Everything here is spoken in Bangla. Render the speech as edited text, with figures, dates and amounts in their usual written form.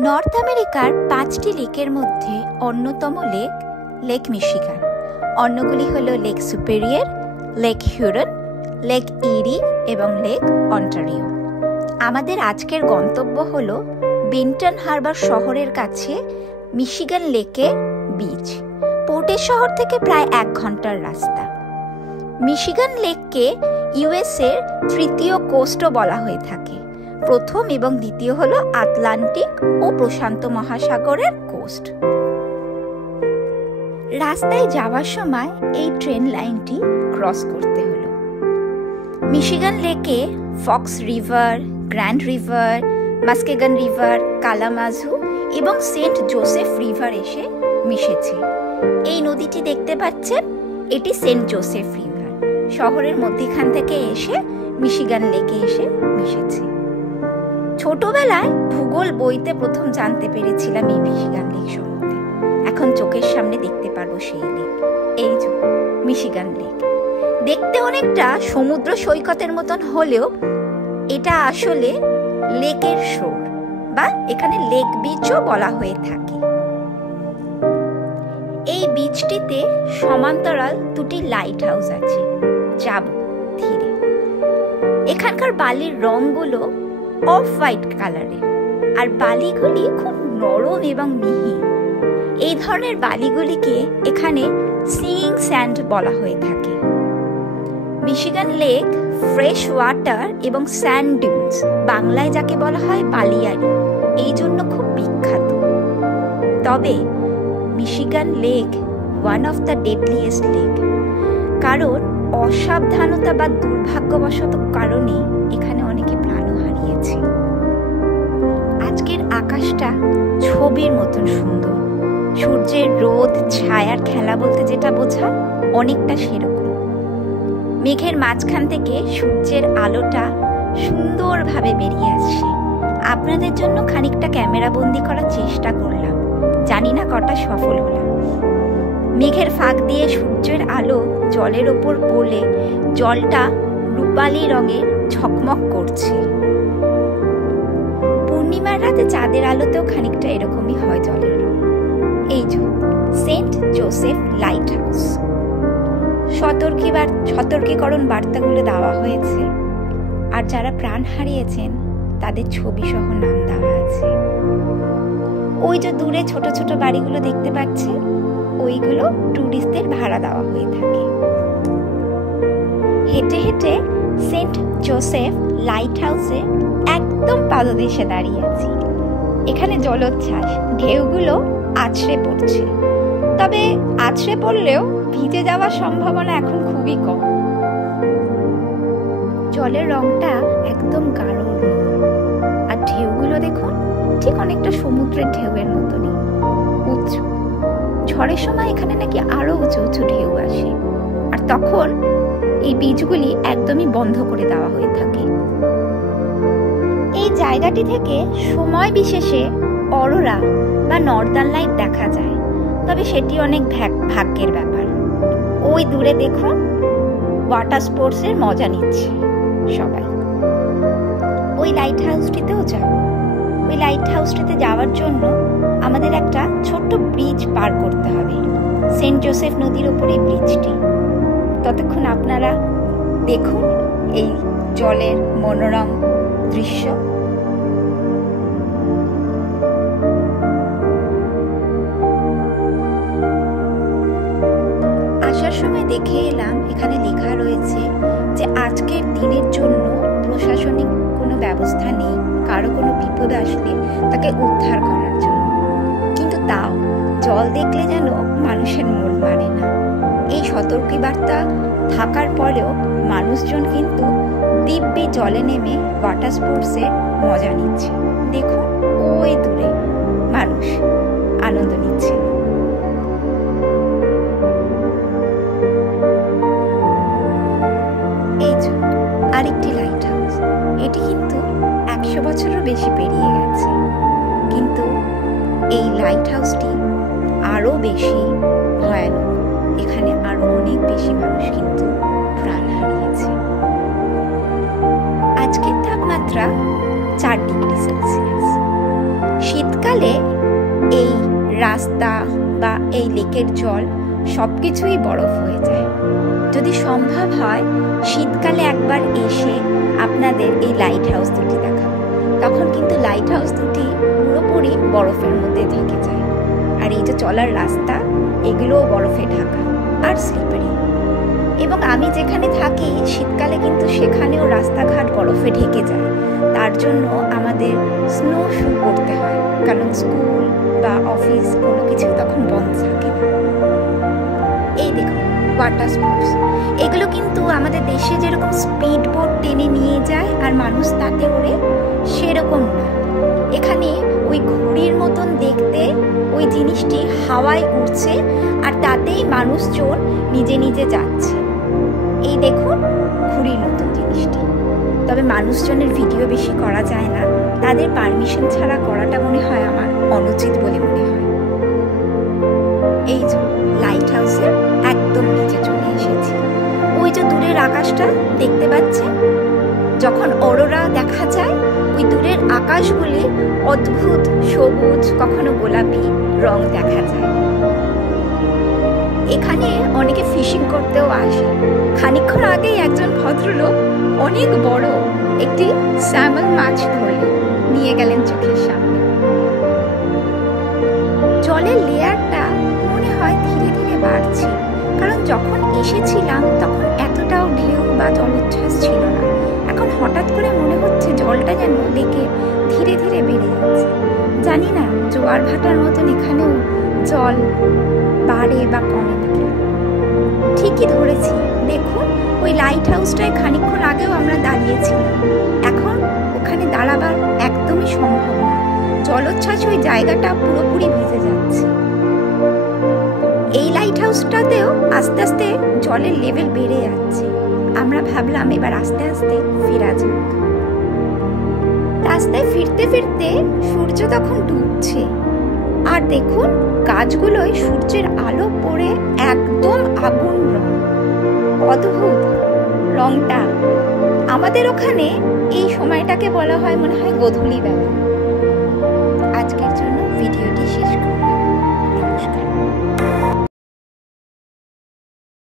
নর্থ আমেরিকার 5টি লেকের মধ্যে অন্যতম লেক মিশিগান। অন্যগুলি হল Lake Superior, Lake Huron, Lake Erie এবং লেক অন্টারিও। আমাদের আজকের গন্তব্য হল বেন্টন হারবার শহরের কাছে মিশিগান লেকে বিচ। পোর্টের শহর থেকে প্রায় 1 ঘন্টার রাস্তা। মিশিগান লেককে ইউএসের তৃতীয় কোস্টও বলা হয়ে থাকে। প্রথম এবং দ্বিতীয় হলো আটলান্টিক ও প্রশান্ত মহাসাগরের কোস্ট। রাস্তায় যাওয়ার সময় এই ট্রেন লাইনটি ক্রস করতে হলো। মিশিগান লেকে Fox River, Grand River, Muskegon River, Kalamazoo এবং সেন্ট জোসেফ রিভার এসে মিশেছে। এই নদীটি দেখতে পাচ্ছেন, এটি সেন্ট জোসেফ রিভার শহরের মধ্যখান থেকে এসে মিশিগান লেকে এসে মিশেছে। ছোটবেলায় ভূগোল বইতে প্রথম জানতে পেরেছিলাম এই মিশিগান লেক সম্বন্ধে। এখন চোখের সামনে দেখতে পারবো সেই লেক। এই যে মিশিগান লেক দেখতে অনেকটা সমুদ্র সৈকতের মতন হলেও এটা আসলে লেকের শোর বা এখানে লেক বিচও বলা হয়ে থাকে। এই বিচটিতে সমান্তরাল 2টি লাইট হাউস আছে। যাব ধীরে। এখানকার বালির রংগুলো অফ হোয়াইট কালারের, আর বালিগুলি খুব নরম এবং মিহি। এই ধরনের বালিগুলিকে এখানে সিইং স্যান্ড বলা হয়ে থাকে। মিশিগান লেক ফ্রেশ ওয়াটার এবং স্যান্ড ডিউনস, বাংলায় যাকে বলা হয় বালিয়াড়ি, এই জন্য খুব বিখ্যাত। তবে Michigan lake one of the deadliest lake, কারণ অসাবধানতা বা দুর্ভাগ্যবশত কারণে এখানে অনেকে প্রাণও হারিয়েছে। আজকের আকাশটা ছবির মতন সুন্দর। সূর্যের রোদ ছায়ার খেলা বলতে যেটা বোঝায়, অনেকটা সেরকম। মেঘের মাঝখান থেকে সূর্যের আলোটা সুন্দরভাবে বেরিয়ে আসছে। আপনাদের জন্য খানিকটা ক্যামেরা বন্দি করার চেষ্টা করলাম, জানি না কটা সফল হলাম। মেঘের ফাঁক দিয়ে সূর্যের আলো জলের ওপর পড়লে জলটা রূপালি রঙের ঝকমক করছে। পূর্ণিমার রাতে চাঁদের আলোতেও খানিকটা এরকমই হয় জলের রং। এই যে সেন্ট জোসেফ লাইট হাউস। সতর্কীকরণ বার্তাগুলো দেওয়া হয়েছে, আর যারা প্রাণ হারিয়েছেন তাদের ছবি সহ নাম দেওয়া আছে। ওই যে দূরে ছোট ছোট বাড়িগুলো দেখতে পাচ্ছেন, ওইগুলো ট্যুরিস্টদের ভাড়া দেওয়া হয়ে থাকে। হেঁটে হেঁটে সেন্ট জোসেফ লাইট হাউসে একদম পাদদেশে দাঁড়িয়ে আছি। এখানে জলোচ্ছ্বাস, ঢেউগুলো আছড়ে পড়ছে। তবে আছড়ে পড়লেও ভিজে যাওয়ার সম্ভাবনা এখন খুবই কম। জলের রংটা একদম গাঢ়, আর ঢেউগুলো দেখুন ঠিক অনেকটা সমুদ্রের ঢেউয়ের মতনই উঁচু। ঝড়ের সময় এখানে নাকি আরো উঁচু উঁচু ঢেউ আসে, আর তখন এই বীজগুলি একদমই বন্ধ করে দেওয়া হয়ে থাকে। এই জায়গাটি থেকে সময় বিশেষে অরোরা বা নর্দার্ন লাইট দেখা যায়, তবে সেটি অনেক ভাগ্যের ব্যাপার। ওই দূরে দেখুন ওয়াটার স্পোর্টসের মজা নিচ্ছে সবাই। ওই লাইট হাউসটিতেও যাব। ওই লাইট হাউসটিতে যাওয়ার জন্য আমাদের একটা ছোট্ট ব্রিজ পার করতে হবে, সেন্ট জোসেফ নদীর ওপরে ব্রিজটি। ততক্ষণ আপনারা দেখুন এই জলের মনোরম দৃশ্য। আসার সময় দেখে এলাম এখানে লেখা রয়েছে যে আজকের দিনের জন্য প্রশাসনিক কোনো ব্যবস্থা নেই, কারো কোনো বিপদ আসলে তাকে উদ্ধার করার জন্য। কিন্তু তাও জল দেখলে যেন মানুষের মন মানে না। এই সতর্কী বার্তা থাকার পরেও মানুষজন কিন্তু দিব্যি জলে নেমে ওয়াটার স্পোর্টসের মজা নিচ্ছে। দেখুন ওই দূরে মানুষ আনন্দ নিচ্ছে। এই যে আরেকটি লাইট হাউস। এটি কিন্তু 100 বছরেরও বেশি পেরিয়ে গেছে, কিন্তু এই লাইট হাউসটি আরো বেশি ভয়ানক। এখানে আরো অনেক বেশি মানুষ কিন্তু প্রাণ হারিয়েছে। আজকের তাপমাত্রা 4 ডিগ্রি সেলসিয়াস। শীতকাল শীতকালে এই রাস্তা বা এই লেকের জল সবকিছুই বরফ হয়ে যায়। যদি সম্ভব হয় শীতকালে একবার এসে আপনাদের এই লাইট হাউস দুটি দেখাবো। তখন কিন্তু লাইট হাউস দুটি পুরোপুরি বরফের মধ্যে ঢেকে যায়। আর এই যে চলার রাস্তা, এগুলোও বরফে ঢাকা আর স্লিপারি। এবং আমি যেখানে থাকি শীতকালে কিন্তু সেখানেও রাস্তাঘাট বরফে ঢেকে যায়। তার জন্য আমাদের স্নো শু পরতে হয়, কারণ স্কুল বা অফিস কোনো কিছু তখন বন্ধ থাকে না। এই দেখুন ওয়াটার স্পোর্টস, এগুলো কিন্তু আমাদের দেশে যেরকম স্পিড বোট টেনে নিয়ে যায় আর মানুষ তাতে ওড়ে, সেরকম না। এখানে ওই ঘুড়ির মতন দেখতে ওই জিনিসটি হাওয়ায় উঠছে আর তাতেই মানুষজন নিজে নিজে যাচ্ছে। এই দেখুন ঘুড়ির মতন জিনিসটি। তবে মানুষজনের ভিডিও বেশি করা যায় না, তাদের পারমিশন ছাড়া করাটা মনে হয় আমার অনুচিত বলে মনে হয়। এই যে লাইট হাউসের একদম নিচে চলে এসেছি। ওই যে দূরের আকাশটা দেখতে পাচ্ছেন, যখন অরোরা দেখা যায় ওই দূরের আকাশগুলি অদ্ভুত সবুজ, কখনো গোলাপি রং দেখা যায়। এখানে অনেকে ফিশিং করতেও আসে। খানিকক্ষণ আগেই একজন ভদ্রলোক অনেক বড় একটি স্যামন মাছ ধরলেন, নিয়ে গেলেন চোখের সামনে। জলের লেয়ারটা মনে হয় ধীরে ধীরে বাড়ছে, কারণ যখন এসেছিলাম তখন এতটাও ঢেউ বা জলোচ্ছ্বাস ছিল না। এখন হঠাৎ করে মনে হচ্ছে জলটা যেন লেকে ধীরে ধীরে বেড়ে যাচ্ছে। জানি না জোয়ার ভাটার মতন এখানেও জল বাড়ে বা কমে নাকি। ঠিকই ধরেছি, দেখুন ওই লাইট হাউসটায় খানিকক্ষণ আগেও আমরা দাঁড়িয়েছিলাম। এখন ওখানে দাঁড়াবার একদমই সম্ভব না, জলোচ্ছ্বাস ওই জায়গাটা পুরোপুরি ভিজে যাচ্ছে। এই লাইট হাউসটাতেও আস্তে আস্তে জলের লেভেল বেড়ে যাচ্ছে। আমরা ভাবলাম এবার আস্তে আস্তে ফেরা যাক। রাস্তায় ফিরতে ফিরতে সূর্য তখন ডুবছে, আর দেখুন গাছগুলোয় সূর্যের আলো পড়ে একদম আগুন রং, অদ্ভুত রংটা। আমাদের ওখানে এই সময়টাকে বলা হয় মনে হয় গোধূলি বেলা। আজকের জন্য ভিডিওটি শেষ করলাম। নমস্কার।